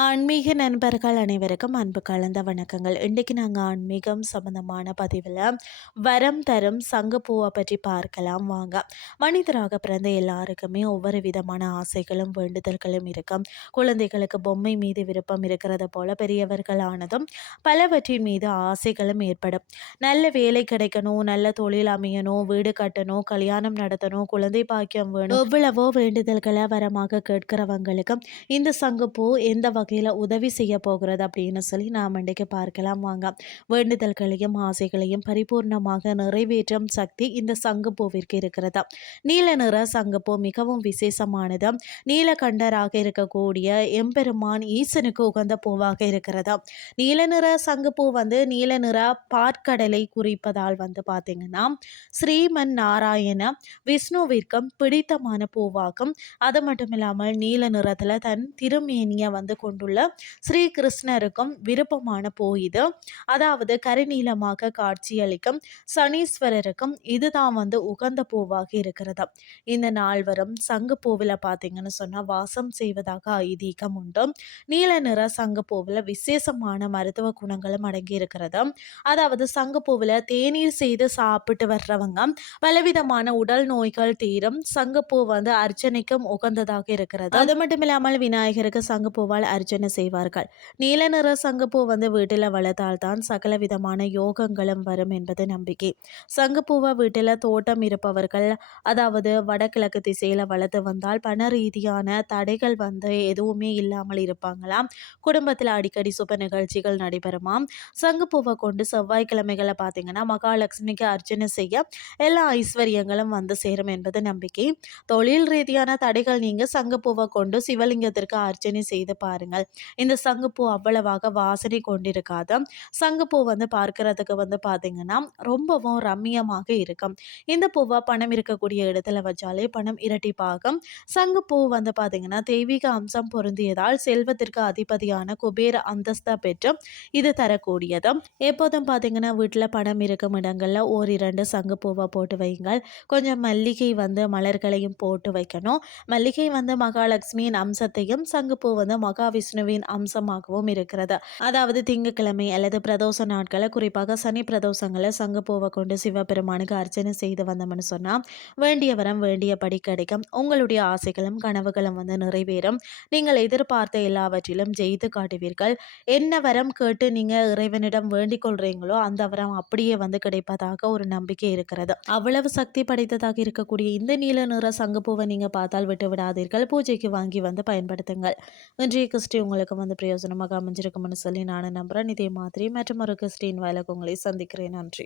ஆன்மீக நண்பர்கள் அனைவருக்கும் அன்பு கலந்த வணக்கங்கள். இன்றைக்கு நாங்கள் ஆன்மீகம் சம்பந்தமான பதிவில் வரம் தரும் சங்கப்பூவை பற்றி பார்க்கலாம் வாங்க. மனிதராக பிறந்த எல்லாருக்குமே ஒவ்வொரு விதமான ஆசைகளும் வேண்டுதல்களும் இருக்கும் குழந்தைகளுக்கு பொம்மை மீது விருப்பம் இருக்கிறது போல பெரியவர்களானதும் பலவற்றின் மீது ஆசைகளும் ஏற்படும். நல்ல வேலை கிடைக்கணும் நல்ல தொழில் அமையணும் வீடு கட்டணும் கல்யாணம் நடத்தணும் குழந்தை பாக்கியம் வேணும். எவ்வளவோ வேண்டுதல்களை வரமாக கேட்கிறவங்களுக்கும் இந்த சங்கப்பூ எந்த வகையில் உதவி செய்ய போகிறது அப்படின்னு சொல்லி நாம் இன்றைக்கு பார்க்கலாம் வாங்க. வேண்டுதல்களையும் ஆசைகளையும் பரிபூர்ணமாக நிறைவேற்றும் சக்தி இந்த சங்குப்பூவிற்கு இருக்கிறது. நீல நிற சங்குப்பூ மிகவும் விசேஷமானது. நீலகண்டராக இருக்கக்கூடிய எம்பெருமான் ஈசனுக்கு உகந்த பூவாக இருக்கிறது. நீல நிற சங்குப்பூ வந்து நீல நிற பாற்கடலை குறிப்பதால் வந்து பார்த்தீங்கன்னா ஸ்ரீமன் நாராயண விஷ்ணுவிற்கும் பிடித்தமான பூவாகும். அது மட்டும் இல்லாமல் நீல நிறத்தில் தன் திருமேனியை வந்து கொண்டுள்ள ஸ்ரீகிருஷ்ணருக்கும் விருப்பமான பூ இது அதாவது கரிநீளமாக காட்சியளிக்கும் சனீஸ்வரருக்கும் இதுதான் வந்து உகந்த பூவாக இருக்கிறது. இந்த நால்வரும் சங்கு பூவில் பார்த்தீங்கன்னு சொன்னால் வாசம் செய்வதாக ஐதீகம் உண்டு. நீல நிற சங்கு பூவில் விசேஷமான மருத்துவ குணங்களும் அடங்கி இருக்கிறது. அதாவது சங்கு பூவில் தேநீர் செய்து சாப்பிட்டு வர்றவங்க பலவிதமான உடல் நோய்கள் தீரும். சங்கப்பூ வந்து அர்ச்சனைக்கும் உகந்ததாக இருக்கிறது. அது மட்டும் இல்லாமல் விநாயகருக்கு சங்கப்பூவால் அர்ச்சனை செய்வார்கள். நீல நிற சங்கப்பூ வந்து வீட்டில் வளர்த்தால்தான் சகல விதமான யோகங்களும் வரும் என்பது நம்பிக்கை. சங்கப்பூவை வீட்டில் தோட்டம் இருப்பவர்கள் அதாவது வடகிழக்கு திசையில் வளர்த்து வந்தால் பண ரீதியான தடைகள் வந்து எதுவுமே இல்லாமல் இருப்பாங்களாம். குடும்பத்தில் அடிக்கடி சுப நிகழ்ச்சிகள் நடைபெறுமாம். சங்குப்பூவை கொண்டு செவ்வாய்க்கிழமைகளை பார்த்தீங்கன்னா மகாலட்சுமிக்கு அர்ச்சனை செய்ய எல்லா ஐஸ்வர்யங்களும் வந்து சேரும் என்பது நம்பிக்கை. தொழில் ரீதியான தடைகள் நீங்க சங்குப்பூவை கொண்டு சிவலிங்கத்திற்கு அர்ச்சனை செய்து பாருங்கள். இந்த சங்குப்பூ அவ்வளவாக வாசனை கொண்டிருக்காது. சங்குப்பூ வந்து பார்க்கறதுக்கு வந்து பார்த்தீங்கன்னா ரொம்பவும் ரம்மியமாக இருக்கும். இந்த பூவை பணம் இருக்கக்கூடிய இடத்துல வச்சாலே பணம் இரட்டிப்பாகும். சங்குப்பூ வந்து பார்த்தீங்கன்னா தெய்வீக அம்சம் பொருந்தியதால் செல்வத்திற்கு அதிபதியான குபேர அந்தஸ்தா பெற்று இது தரக்கூடியது. எப்போதும் பார்த்தீங்கன்னா வீட்டில் பணம் இருக்கும் இடங்களில் ஓரிரண்டு சங்குப்பூவை போட்டு வைங்கள் கொஞ்சம் மல்லிகை வந்து மலர்களையும் போட்டு வைக்கணும். மல்லிகை வந்து மகாலட்சுமியின் அம்சத்தையும் சங்குப்பூ வந்து மகாவிஷ்ணுவின் அம்சமாகவும் இருக்கிறது. அதாவது திங்கக்கிழமை அல்லது பிரதோஷ நாட்களை குறிப்பாக சனி பிரதோஷங்களை சங்கப்பூவை கொண்டு சிவபெருமானுக்கு அர்ச்சனை செய்து வந்தோம்னு சொன்னால் வேண்டிய வரம் வேண்டியபடி கிடைக்கும். உங்களுடைய ஆசைகளும் கனவுகளும் வந்து நிறைவேறும். நீங்கள் எதிர்பார்த்த எல்லாவற்றிலும் ஜெயித்து காட்டுவீர்கள். என்ன வரம் கேட்டு நீங்கள் இறைவனிடம் வேண்டிக் கொள்றீங்களோ அந்த வரம் அப்படியே வந்து கிடைப்பதாக ஒரு நம்பிக்கை இருக்கிறது. அவ்வளவு சக்தி படைத்ததாக இருக்கக்கூடிய இந்த நீல நிற சங்கப்பூவை நீங்கள் பார்த்தால் விட்டு விடாதீர்கள். பூஜைக்கு வாங்கி வந்து பயன்படுத்துங்கள். இன்றைய கிறிஸ்டி உங்களுக்கு வந்து பிரயோஜனமாக அமைஞ்சிருக்கும்னு சொல்லி நான் நம்புகிறேன் இதே மாதிரி மற்றும் ஒரு கிறிஸ்டின் வேலைக்கு உங்களை சந்திக்கிறேன். நன்றி.